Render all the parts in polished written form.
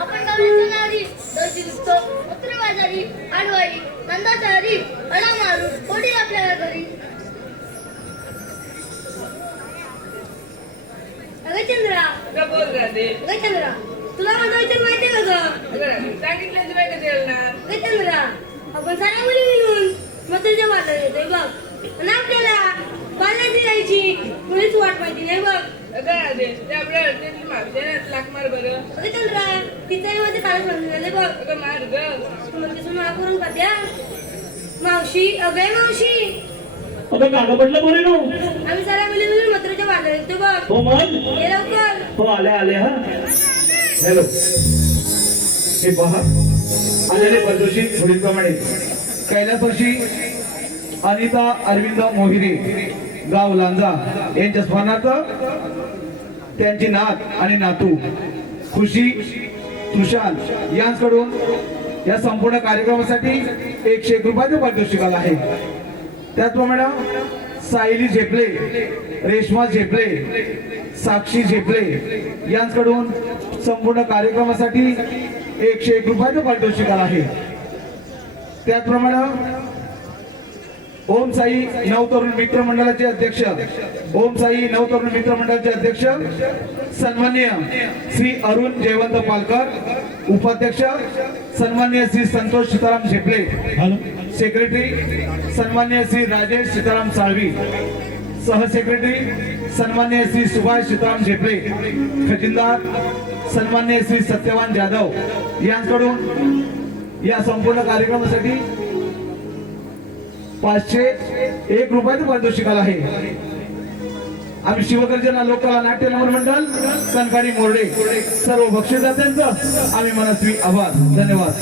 आपण गावाची नारी दर्शी दिसतो उतर बाजारी आडवाई नंदाचारी अडा मारू कोडी आपल्या घरी अगं चंद्रा बोल राधे अगं चंद्रा तुला माझं विचार माहिती का गं सांगितलं तुला कधी येणार अगं चंद्रा आपण साऱ्या मुली मिळून मथुरेच्या वाटेला येतोय बघ आणि आपल्याला बालाजी जायची मुलीच वाट माहिती नाही बघ राधे त्यामुळे अडचणी मागते लाख मार बरं अगं चंद्रा तिच्या मध्ये कालच म्हणले बघ अगं मार ग म्हणजे तुम्ही करून पाद्या मावशी अगं मावशी अगं कागद पडलं कोणी नो आम्ही साऱ्या मुली मिळून मथुरेच्या वाटेला येतो बघ हो मग ये लवकर हो आले आले हा हॅलो हे पहा आलेले परदोषी पुढीलप्रमाणे कैलासवर्षी अनिता अरविंद मोहिरे गाव लांजा यांच्या स्मरणार्थ त्यांची नात आणि नातू खुशी सुशांत यांच्याकडून या संपूर्ण कार्यक्रमासाठी 101 रुपयाचं पारितोषिक आलं आहे. त्याचप्रमाणे सायली झेपले, रेश्मा झेपले, साक्षी झेपले यांच्याकडून संपूर्ण कार्यक्रमासाठी 101 रुपयाचं पारितोषिक आलं आहे. त्याचप्रमाणे ओम साई नवतरुण मित्र मंडळाचे अध्यक्ष सन्माननीय श्री अरुण जयवंत पालकर, उपाध्यक्ष सन्माननीय श्री संतोष सीताराम झेपले, सेक्रेटरी सन्माननीय श्री राजेश सीताराम साळवी, सहसेक्रेटरी सन्माननीय श्री सुभाष सीताराम झेपले, खजिनदार सन्माननीय श्री सत्यवान जाधव यांच्याकडून या संपूर्ण कार्यक्रमासाठी 501 रुपयाचं पारितोषिक आलं आहे. आम्ही शिवगर्जना लोककला नाट्य नमन मंडळ कणकाडी मोरडे सर्व बक्षीसदात्यांचं आम्ही मनस्वी आभार धन्यवाद.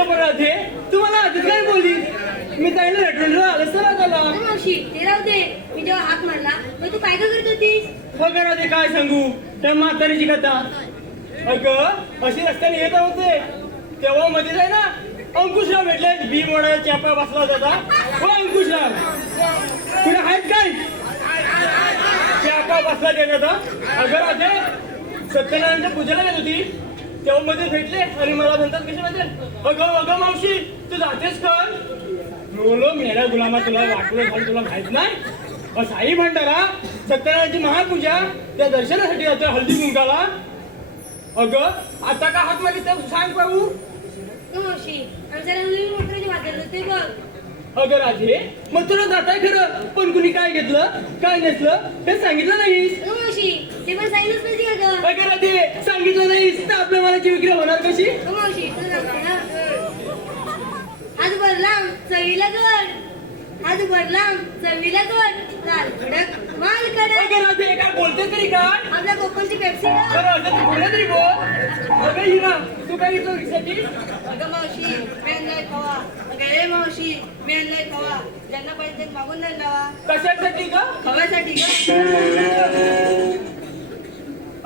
अगं पण राधे तू मला आधीच काय बोलली मी जायला रेटून आलं सर झाला अगं मावशी ते राहू दे. मी जेव्हा हात मारला मग तू काय काय करत होतीस? बघा राधे काय सांगू त्या म्हातारीची कथा. अगं अशी रस्त्याने येत होते तेव्हा मध्ये जाय ना अंकुशराव भेटले बी मोडा चॅपा बसला होता. हो अंकुशराव कुठे आहेत काय चॅपा बसला त्याचा. अगं राधे सत्यनारायणच्या पूजेला गेली होती तेव्हा मध्ये भेटले आणि मला म्हणतात कशी माहिती अगं अगं मावशी तू जातेस का बोलो मेरा गुलामा तुला वाटलं झालं तुला माहित नाही साई भंडारा सत्यनारायणची महापूजा त्या दर्शनासाठी जातोय हळदी कुंकाला. अगं आता का हात मागे सांग पाहू. अगं मावशी आमच्या नवीन मोटरची वाजत होते बघ. अगं राधे मग तुला जाताय खरं पण कुणी काय घेतलं काय नसलं हे सांगितलं नाहीस. अगं मावशी ते पण सांगितलंच पाहिजे का गं? अगं राधे सांगितलं नाहीस तर आपल्या मनाची विक्री होणार कशी. अगं मावशी तुला सांगते ना हात भरला चवीला गड हात भरला चवीला गड लाल कडक माल कडक. अगं राधे काय बोलते तरी काय आपल्या कोकणची पेप्सी ना. अगं असं तू बोलला तरी बोल. अगं हिरा तू काय घेतो रिक्षासाठी. अगं मावशी मी आणलाय खवा. अगं हे मावशी मी आणलाय खवा. ज्यांना पाहिजे त्यांनी मागून नाही लावा. कशासाठी का खव्यासाठी का?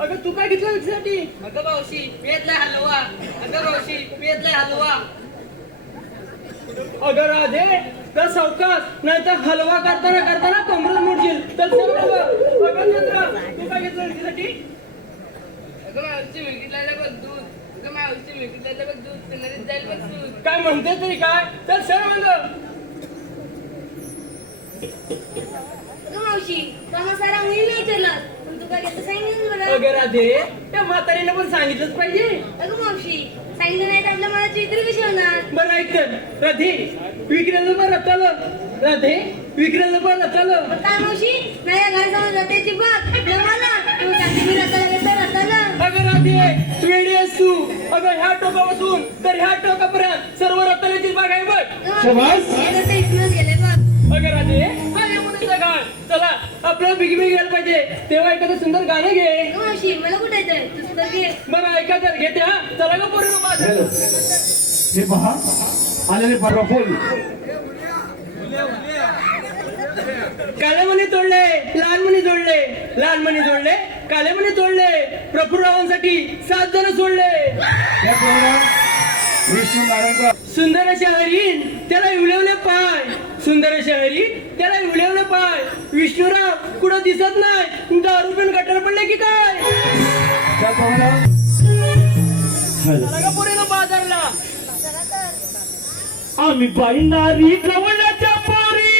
अगं तू काय घेतलं रिक्षासाठी. अगं मावशी मी येतलाय हलवा. अगं मावशी मी येतलाय हलवा. अगं राधे तर सावकाश नाही तर हलवा करताना करताना कमरच मोडशील तर अगं चंद्रा तू काय घेतलं रिक्षासाठी. अगं मावशी विकितला बघ दूध. अगं मावशी विकितला बघ दूध सिनरीत जाईल बघ दूध. काय म्हणते तरी काय तर सर म्हणलं. अगं मावशी त्यांना सारा मुली नाही विचारलं पण तू काय घेतो सांगितलं बरं. अगं राधे त्या म्हातारीनं पण सांगितलंच पाहिजे. अगं मावशी सांगितलं नाही तर आपल्या मनाची विक्री कशी होणार. बरं ऐक तर राधे विक्रेला पण रचालं राधे विक्रेला पण रचालं. पण काय मावशी नाही या घर समोर रट्याची बाग मला तू चांगली मी रताला घेतो रताला. अगं राधे तू वेडी आहेस तू. अगं ह्या टोकापासून तर ह्या टोकापर्यंत सर्व रताळ्याची बाग आहे बघ. शाबास. हे रस्ते इथूनच गेले बघ. अगं राधे हा यमुनेचा घाट चला आपल्याला बिगी बिगी घ्यायला पाहिजे तेव्हा एखादं सुंदर गाणं घे. अगं मावशी मला कुठे येतंय तू सुद्धा घे. बरं ऐका तर घेते हा चला ग पोरी हॅलो हे पहा आलेले परवा फुल काळे मणी तोडले लाल मणी जोडले लाल मणी जोडले काळे मणी तोडले प्रभुरावांसाठी 7 जण सोडले. त्याप्रमाणे विष्णू नारायण सुंदर अशा हरीण त्याला इवळवले पाय सुंदर अशा हरीण त्याला इवळवले पाय. विष्णुराव कुठं दिसत नाही दारू पिऊन गटर पडले की काय. त्याप्रमाणे चला ग पोरीनो बाजारला. आम्ही बाईनारी कवल्याच्या पोरी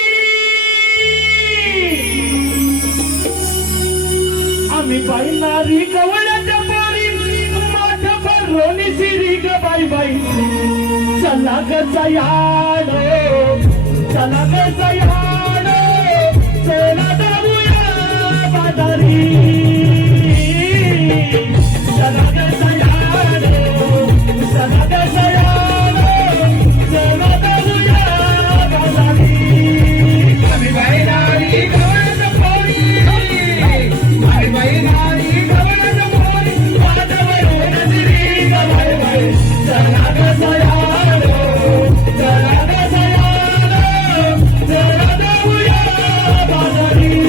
आम्ही बाईनारी कवल्याच्या पोरी मोठ्या भरोनी सिरी ग बाई बाई चला ग सयाड चला ग सयाड चला जाऊया बाजारी चला ग सयाड चला ग सयाड चला जाऊया बाजारी. आम्ही बाईनारी कवल्याच्या पोरी आम्ही बाईनारी कवल्याच्या पोरी मोठ्या भरोनी सिरी ग बाई बाई चला ग सयाड चला ग सयाड चला जाऊया बाजारी.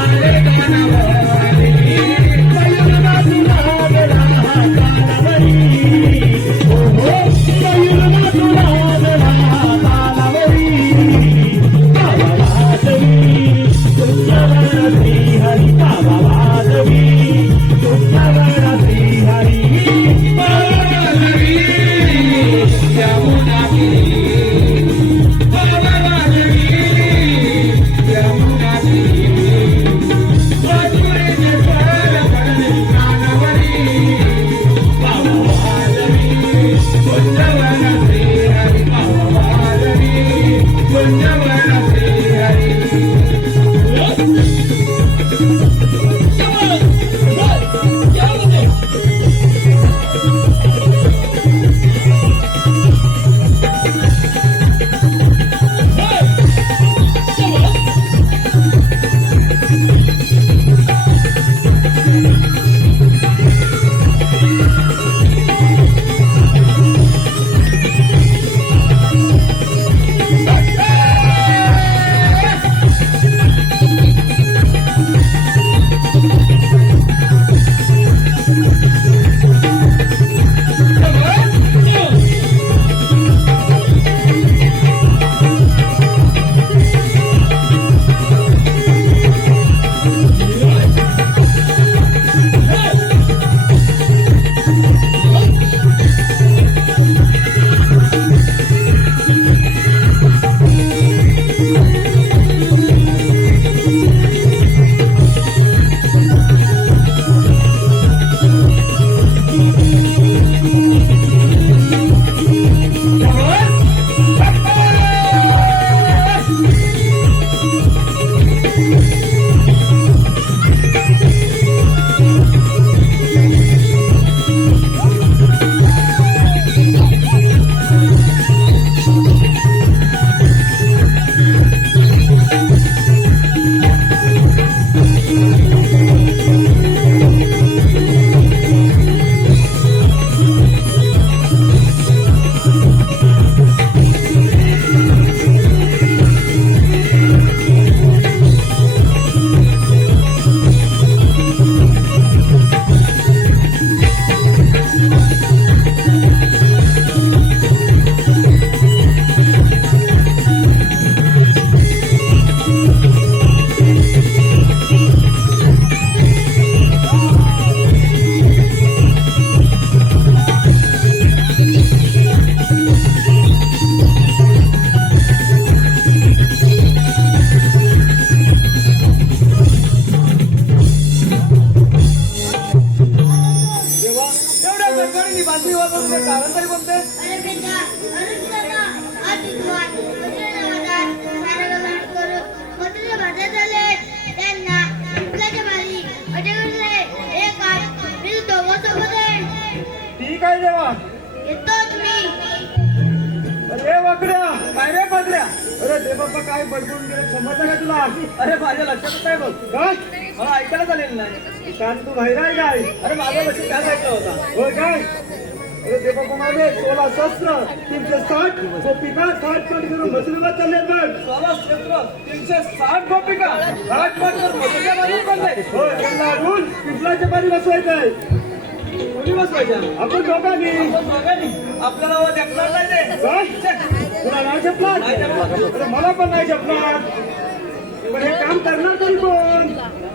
Hare काय देवा येतोच मी. अरे वाकड्या काय रे बदल्या अरे दे बाप्पा काय बडबडून गेले समजलं का तुला अरे माझ्या लक्षात काय बघ काय मला ऐकायला चालेल नाही काय तू बाहेर आहे काय अरे माझ्या लक्षात काय ऐकलं होता होय काय अरे दे बाप्पा माझे 16 शस्त्र 360 गोपिका 60 कट करून मसरूला चालले बघ 16 शस्त्र 360 गोपिका 60 कट करून मसरूला मारून चालले होय त्यांना अडून पिंपलाच्या पाणी बसवायचंय कोणी बसवायचं आपण दोघांनी आपल्याला जपणार नाही ते तुला नाही जपणार अरे मला पण नाही जपणार पण हे काम करणार तरी कोण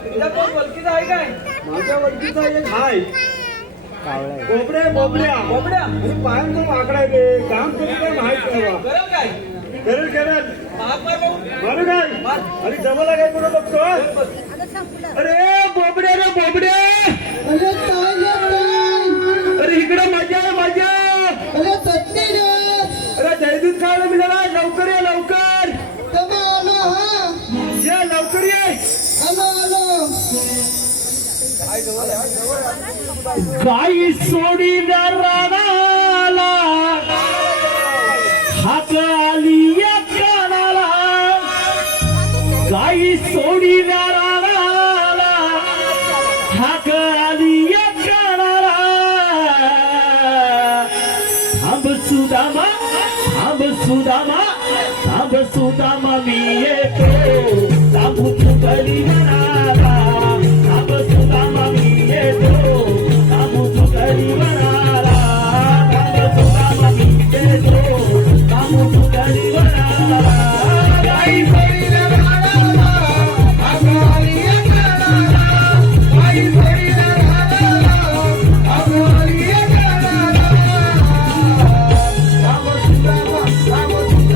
तुझ्या कोण वलकीचा आहे काय माझ्या वलकीचा एक हाय बोबड्या बोबड्या बोबड्या आणि पायात तो वाकडा आहे रे काम कधी काय माहित करावा करेल काय करेल करेल मारू काय आणि जवळ काय कोण बघतो अरे बोबड्या रे बोबड्या अरे काय झालं? अरे इकडे मजा आहे मजा अरे तत्ते रे. अरे जयदूत खायला मिळाला लवकर ये लवकर तबा आलो हा. ये लवकर ये आलो आलो. गाई सोडी रानाला हात आली या कानाला गाई सोडी रानाला हाक आली या कानाला थांब सुदामा थांब सुदामा थांब सुदामा मी येतो थांबू तू घरी म्हणाला थांब सुदामा मी येतो थांबू तू घरी म्हणाला थांब सुदामा मी येतो थांबू तू घरी म्हणाला गाई सोडी रानाला हाक आली या कानाला गाई सोडी रानाला हाक आली या कानाला थांब सुदामा थांब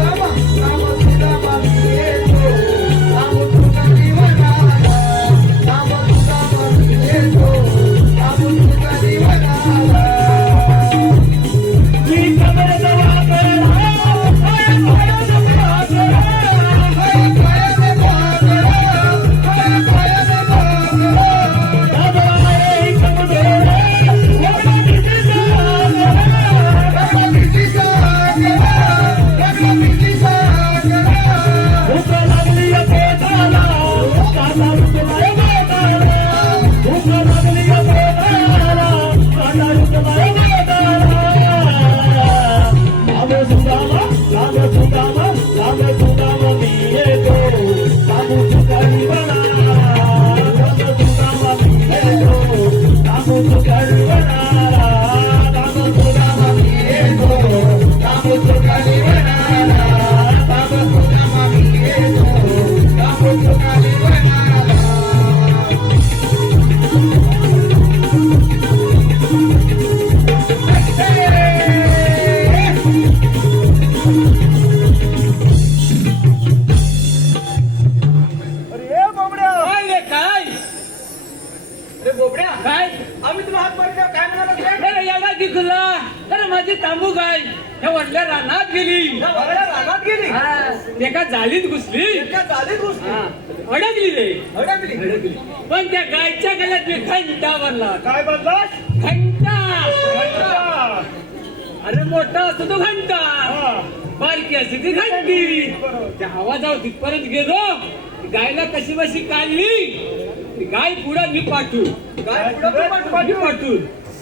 काय आम्ही तुला हात मारले काय म्हणाला अरे याला दिखला अरे माझी तांबू गाय ह्या वडल्या रानात गेली रानात गेली एका जाळीत घुसली अडकली रे पण त्या गायच्या गळ्यात मी घंटा भरला काय बोललास घंटा अरे मोठा असतो तो घंटा बारकी असते ती घंटी त्या आवाजावर तिथपर्यंत गेलो गायला कशी बशी काढली गाय पुढं मी पाठवून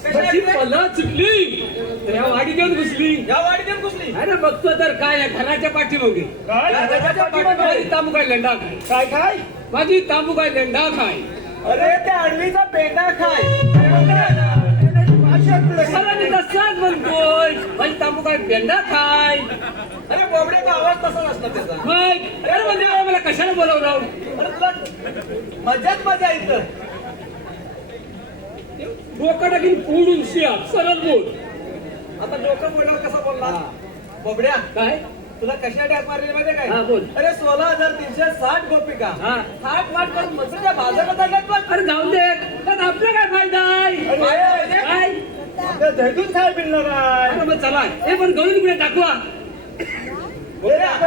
कशी पला चुकली तर या वाडी देऊन घुसली अरे बघतो तर काय या घराच्या पाठीमागे माझी तांबू काय लेंडा काय माझी तांबू काय लेंडा काय अरे त्या अडवीचा पेंडा खाय सरांनी तसाच म्हणतोय माझी तांबू काय पेंडा खाय अरे बोबड्याचा आवाज तसा नसला त्याचा अरे म्हणजे मला कशाला बोलावलं अरे तुला मजा येतं डोकं टाकीन फोडून शिया सरळ बोल आता डोकं बोलणार कसा बोलला बोबड्या काय तुला कशा डॅक मारले माहिती काय बोल अरे 16,360 गोपिका 60 माठ करून मसुऱ्या बाजारात आल्यात पण अरे जाऊन दे पण आपला काय फायदा आहे काय धैतून काय मिळणार आहे मग चला हे पण गवळी तिकडे दाखवा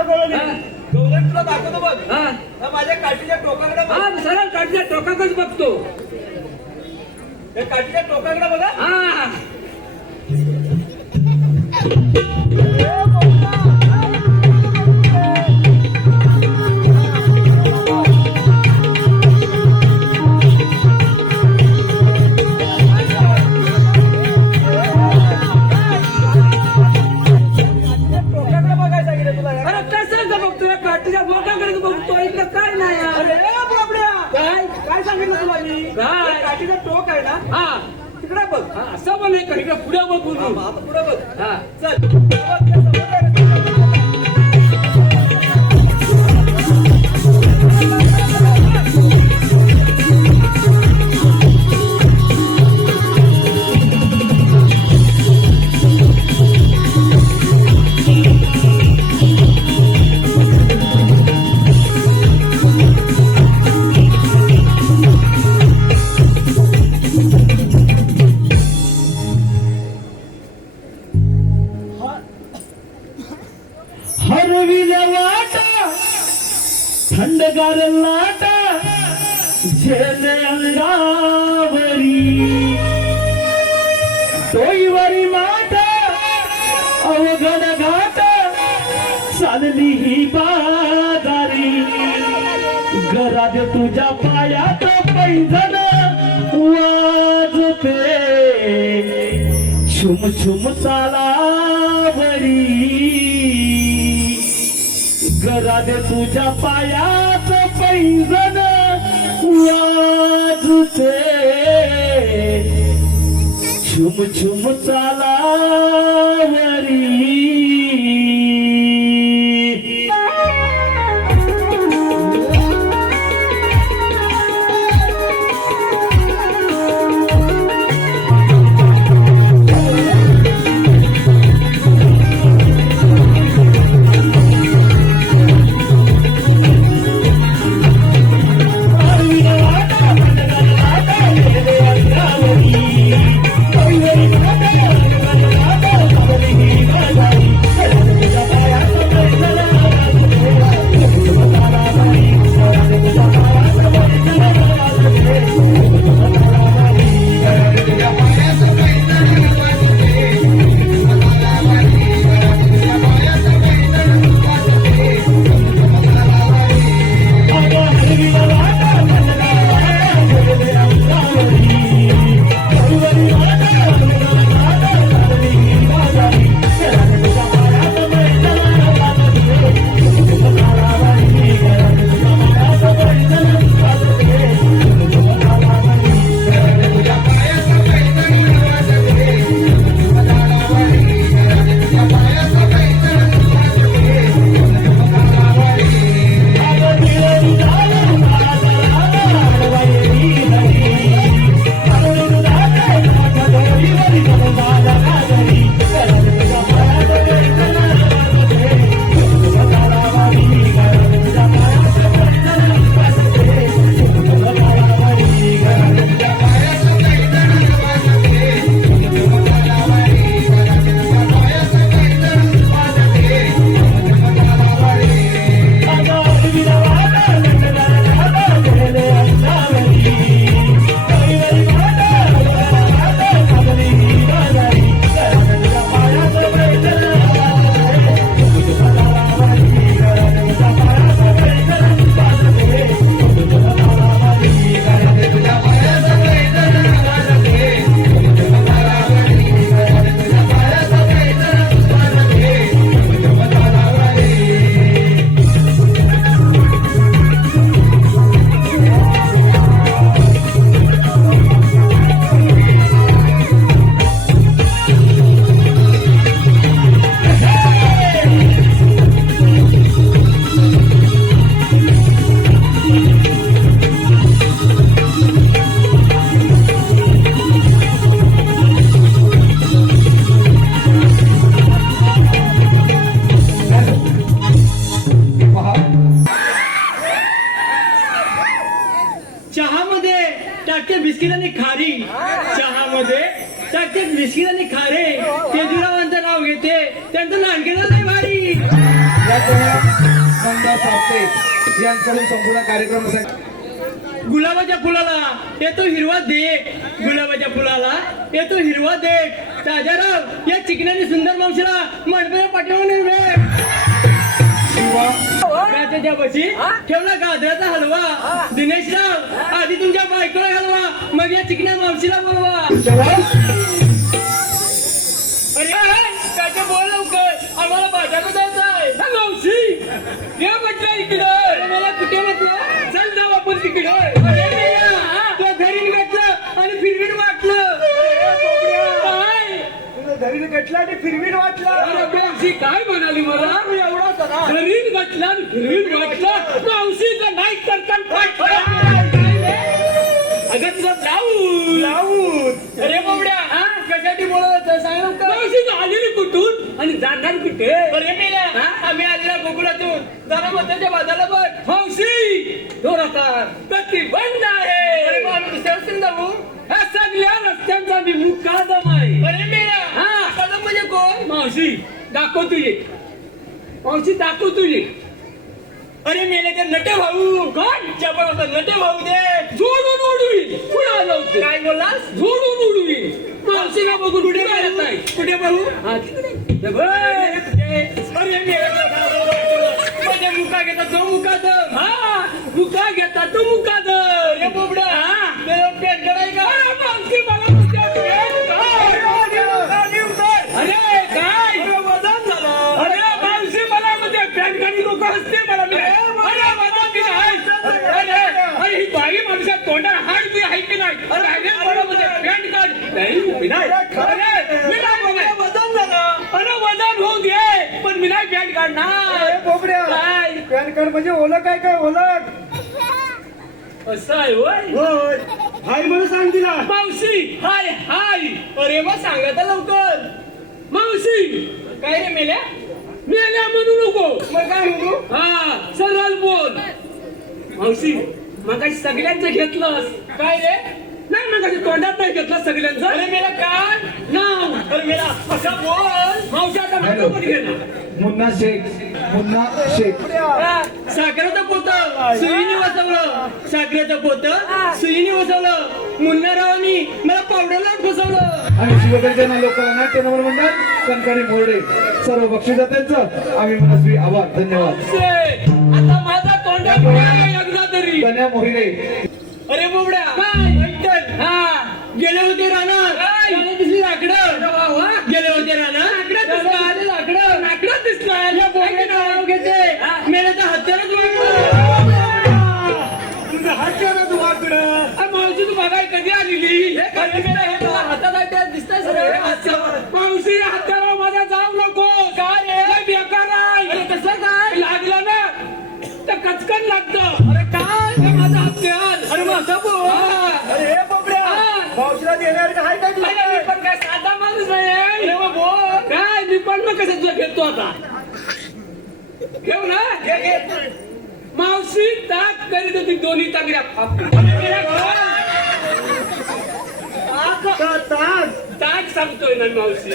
गवळी तुला दाखवतो बघ माझ्या काठीच्या टोकाकडे सरळ काठीच्या टोकाकडेच बघतो त्या काठीच्या टोकाकडे बघा काय सांगितलं तुला मी काय काठीचा टोक आहे ना तिकडे बघ असं पण नाही का पुढे बघ पुढे बघ चल हरविल्या वाटा थंडगार लाटा झेले अंगावरी टोईवरी माट अवघड घाट चालली ही बाजारी घरात तुझ्या पायात पैंजण वाजते छुम छुम चालावरी घरात तुझ्या पायात पैंजण वाजते छुम छुम चालावरी टाकते बिस्किट आणि खारी, चहामध्ये टाकते बिस्किट आणि खारे, तेजूरावांचं नाव घेते, त्यांचं नाणकेलं नाही भारी. मंदा सावते यांकडून संपूर्ण कार्यक्रमासाठी गुलाबाच्या फुलाला येतो हिरवा देठ, गुलाबाच्या फुलाला येतो हिरवा देठ, ताजाराव या चिकनाने सुंदर मावशीला मंडपाच्या पाठीमागून भेट. काचेच्या बशी ठेवला गाजराचा हलवा, दिनेशराव आधी तुमच्या बायकोला हलवा, मग या चिकन्या मावशीला बोलवा. अरे काचे बोल लवकर, आम्हाला बाजारात जायचं आहे. मावशी ये म्हटलं इकडं, मला कुठे म्हटलं, चल जाऊ आपण तिकडे. अरे तो घरी निघायचं आणि फिरवीन वाटलं. घरी गटला आणि फिरवीन वाटलं. मावशी काय म्हणाली मला, मी एवढा सरा घरीन घटला आणि फिरवीन वाटलं. मावशीचं नाही करताना अगं तुझा ब्लाऊज. अरे बाबड्या कशासाठी बोलत सांग. मावशी आलेली कुठून आणि जाणार कुठे. अरे मेल्या आम्ही आलेला गोकुळातून, जरा मध्याच्या बाजारला बघ. मावशी दोराचा गती बंद आहे. अरे मग आम्ही दुसऱ्या रस्त्याने जाऊ. ह्या सगळ्या रस्त्यांचा मी मुकादम आहे. अरे मेल्या मुकादम म्हणजे कोण. मावशी दाखव तुझे, मावशी दाखव तुझे. अरे मेले ते नटे भाऊ कोण चपळ होता. नटे भाऊ दे जोडून उडवी. पुढे आलो होते. काय बोललास. जोडून उडवी. मावशीला बघून कुठे येत आहे. कुठे भाऊ. हा तिकडे. अरे म्हणजे मुका घेता तो मुकादम. हा मुका घेता तो मुकादम. हे बोबडा पेट कराय का. मावशी मला अरे काय वजन झालं. अरे मावशी मला म्हणजे पॅन्ट घाली लोक असते मला. अरे ही बाई माणसा तोंडा हाड बी आहे की नाही. पॅन्ट काढ वजन झालं. अरे वजन होऊ दे पण मी नाही पॅन्ट काढणार. पॅन कार्ड म्हणजे ओळख आहे काय. ओळख असं आहे होय. हाय म्हणून सांग तिला. मावशी हाय हाय. अरे मग सांगा तर लवकर. मावशी काय रे मेल्या. मेल्या म्हणू नको. मग काय म्हणू. हा सरळ बोल. मावशी मग सगळ्यांचं घेतलंस काय रे. नाही मग तोंडात नाही घेतलं सगळ्यांचं. अरे मेला काय नाव. अरे मेला असा बोल. मावशी आता पण घे ना. मुन्ना शेख. मुन्ना शेख. साखरेचं पोत सुईने वसवलं. साखरेचं पोत सुईने वसवलं. मुन्नारावांनी मला पावडरला फसवलं. आणि शिवगर्जना लोकांना नाट्य नमन मंडळ कणकणी मोरडे सर्व बक्षिसदात्यांचं आम्ही मनस्वी आभार धन्यवाद. आता माझा तोंडात एकदा तरी कन्या मोहिरे. अरे बोबड्या हा गेले होते रानात दिसली लाकडं. गेले होते रानात लाकडं लाकडं लाकडं दिसलं. नाव घेते मेल्याचा हत्यारच हत्यारच वाकडं. मावशी तू बघाय कधी आलेली. हातात दिसतंय सगळं. मावशी हत्यारा माझ्या जाऊ नको. काय बेकार आहे. कसं काय लागलं ना तर कचकन लागतं. अरे काय माझा हत्यार. अरे माझा बोल. अरे बाबड्या पावसाला देणार का. हाय काय तुला. मी पण काय साधा माणूस नाही. बोल काय मी पण मग कसं तुला घेतो आता. घेऊ ना. मावशी ताक करीत होती दोन्ही ताकड्या. ताक सांगतोय ना मावशी.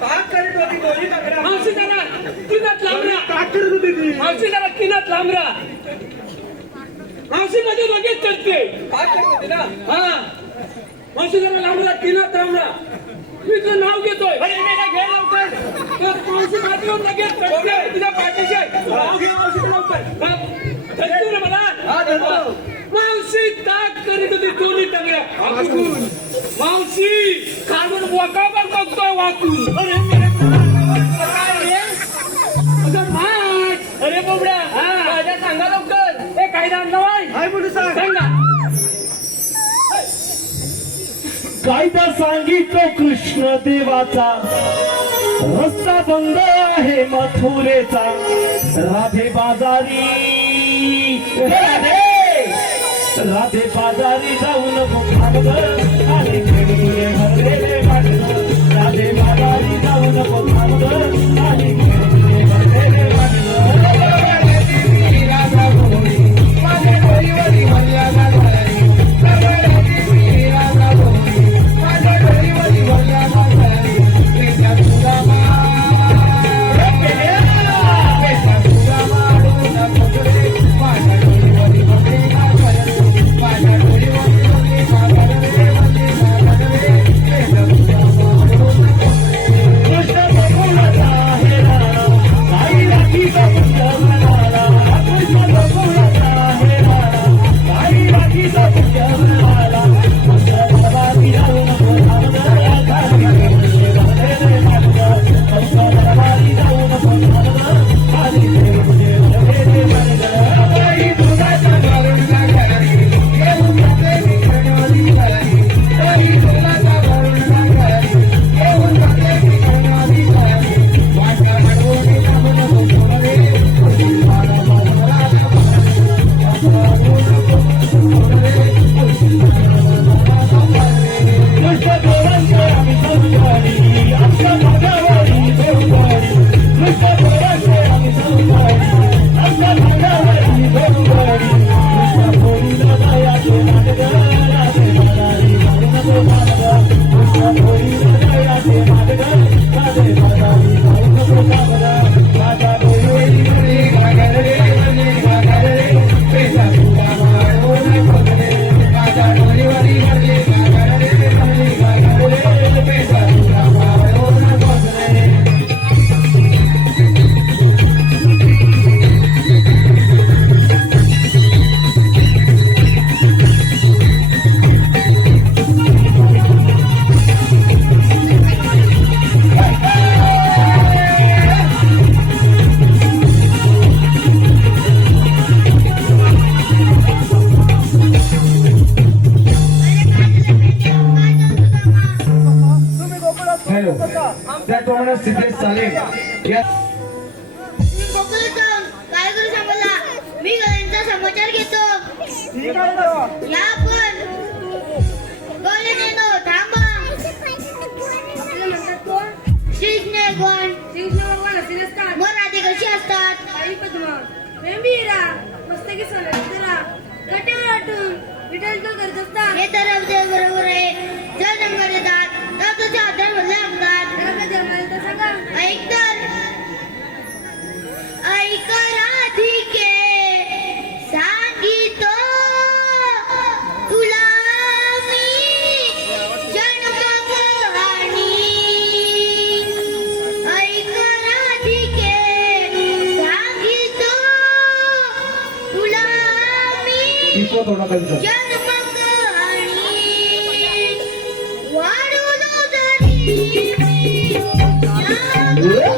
ताक करीत होती दोन्ही ताकड्या. मावशी जरा किनात लांबरा. ताक करत होती ती. मावशी जरा किनात लांबरा. मावशी मध्ये लगेच चढते. ताक करत होती ना. हा मावशी जरा लांबरा किनात लांबरा. मी तुझं नाव घेतोय. अरे मी घे लवकर. तर मावशी माझ्यावर लगेच चढते. तुझ्या पाठीशी आहे. नाव घे मावशी लवकर. धरतो रे मला. हा धरतो. मावशी ताक करीत होती दोन्ही तांगड्या. मावशी खालून वाकावर बघतोय वाकून. अरे अरे बोबड्या माझ्या सांगा लवकर. हे काय आणलं हाय म्हणून सांग. सांगा. कायदा सांगितो कृष्ण देवाचा. रस्ता बंद आहे मथुरेचा. राधे बाजारी राधे बाजारी जाऊ नको थांब. आणि खेळीये भरलेले वाटलं. राधे बाजारी जाऊ नको थांब. आणि खेळीये भरलेले वाटलं. राधा घोडी माझे डोईवरी मर्यादा झाली. त्याप्रमाणे सिद्धेश सालेम या काय करू सांगायला मी यांचा समाचार घेतो या पण बोले नेनो थांबा आपल्याला म्हणतात कोण श्रीकृष्ण भगवान असे नसतात मग राधे कशी असतात आई पद्मा प्रेमीरा मस्तकी सोनरा कटेवर आटून विठ्ठल करत असतात हे तर अगदी बरोबर आहे जर जन्म देतात तर तुझे आधार भरले लागतात त्याला जन्म देतात सांगा ऐक तर ऐक राधिके सांगितो तुला मी जन्म कहाणी ऐक राधिके सांगितो तुला मी इको थोडा कमी जन्म कहाणी वाढवलो जरी मी जन्म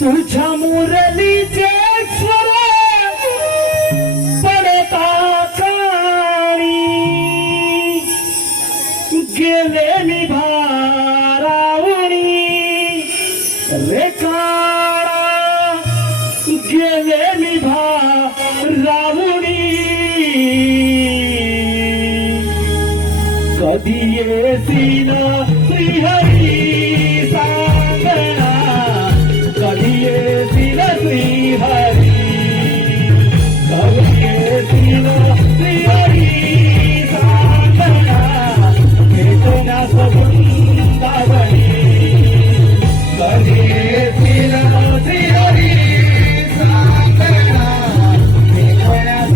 तुझ्या मुरलीचे स्वर पडता काळी गेले निभारावणी रे काळा गेले निभारावणी कधी येशील श्रीहरी सांगणा कधी येशील श्रीहरी कधी येशील श्रीहरी सांगणा भेटण्यास वृंदावनी कधी येशील श्रीहरी सांगणा भेटण्यास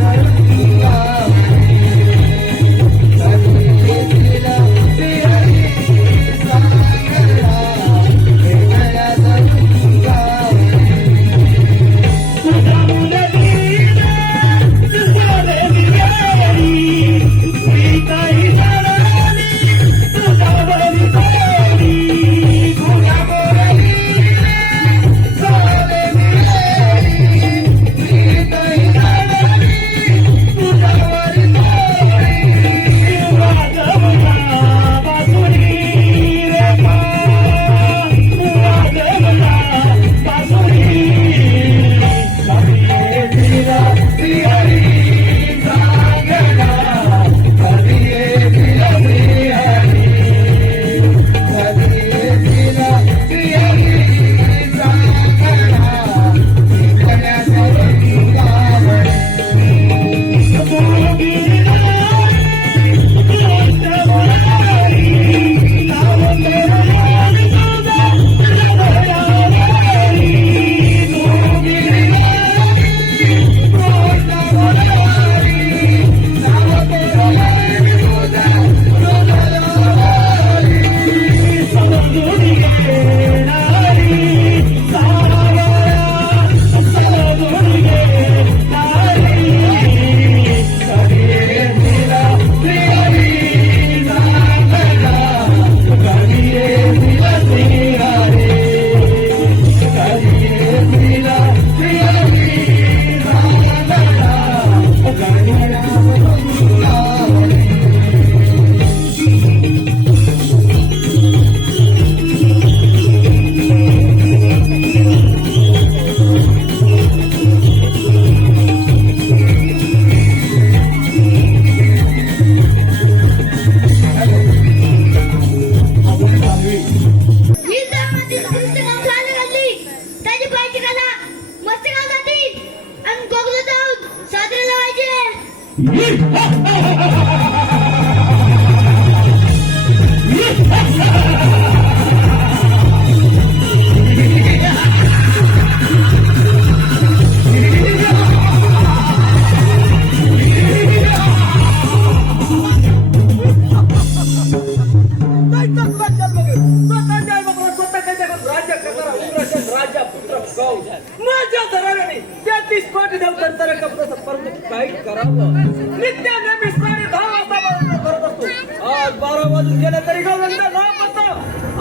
माझ्या दराने 33 कोटी देवतर कपडा परंतु काही करावं नित्य नेहमी 10:30 वाजता करत असतो. आज 12 वाजून गेले तरी गौरंगा न पत्ता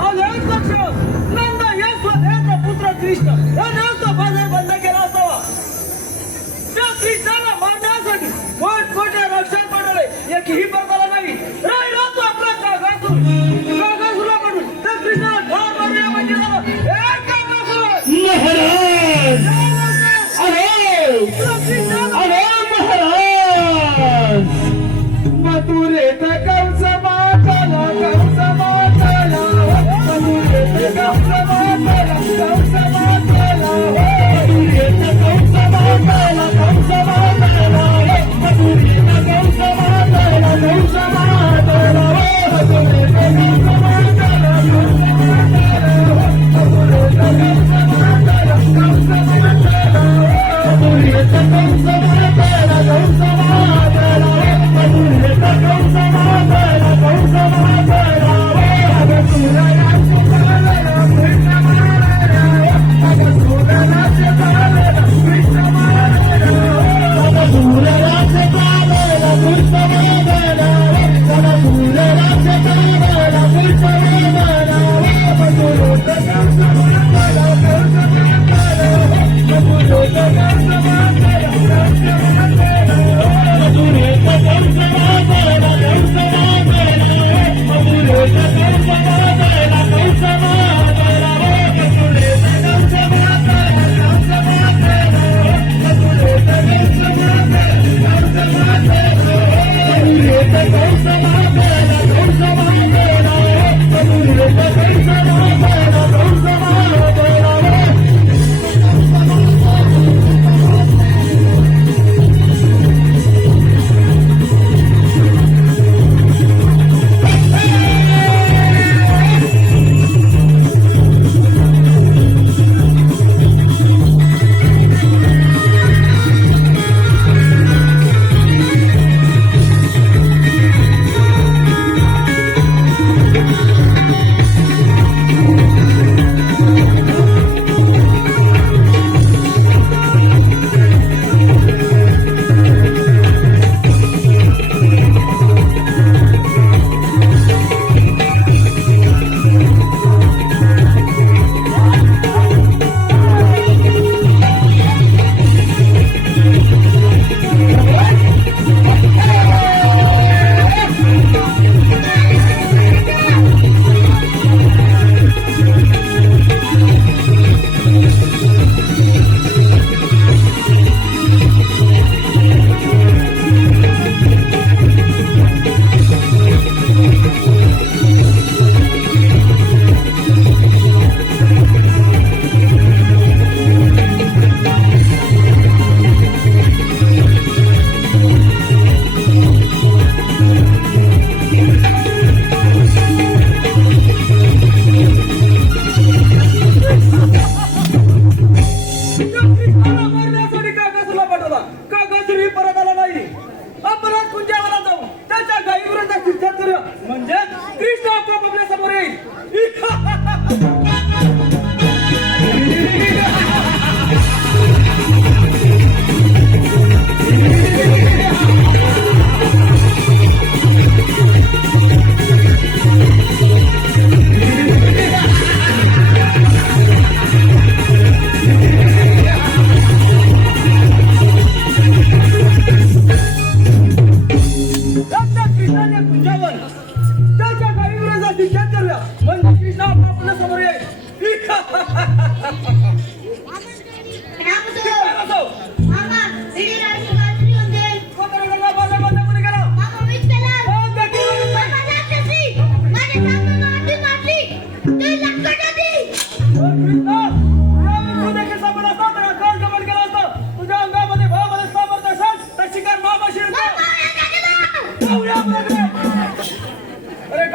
आज 1 वर्ष नंदा यशवंताचा पुत्र कृष्ण या नावाचा बाजार बंद केला असावा. त्या कृष्णाला मारण्यासाठी मोठमोठ्या रक्षण पडले एकही बघायला नाही. राहिला तो आपला कागासुरा म्हणून त्या कृष्णाला ठार मारूया म्हणजे महाराज मथुरेत कंस मातला कंस मातला मथुरेत कंस मातला कंस मातला मथुरेत कंस मातला कंस मातला मथुरेत कंस मातला कंस मातला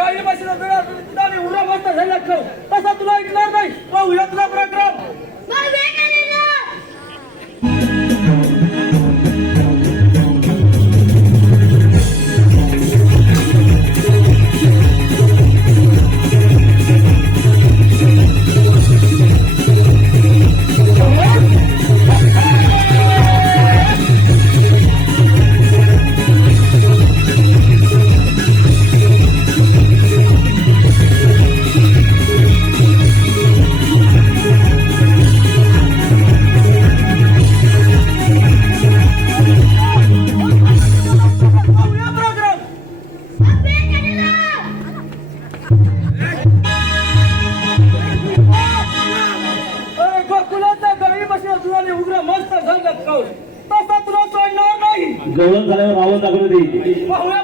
गाईने बसला आणि उरा मस्त झाला खाऊ तसा तुला ऐकणार नाही पाहूया तुला पराक्रम मग वे केलेलं. पाहूया पराक्रम मग वे केलेलं. गोकुलाचा गाई बसला तुला उग्र मस्त झाला खाऊ तसा तुला सोडणार नाही जेवण झाल्यावर रावण दाखवलं देईल पाहूया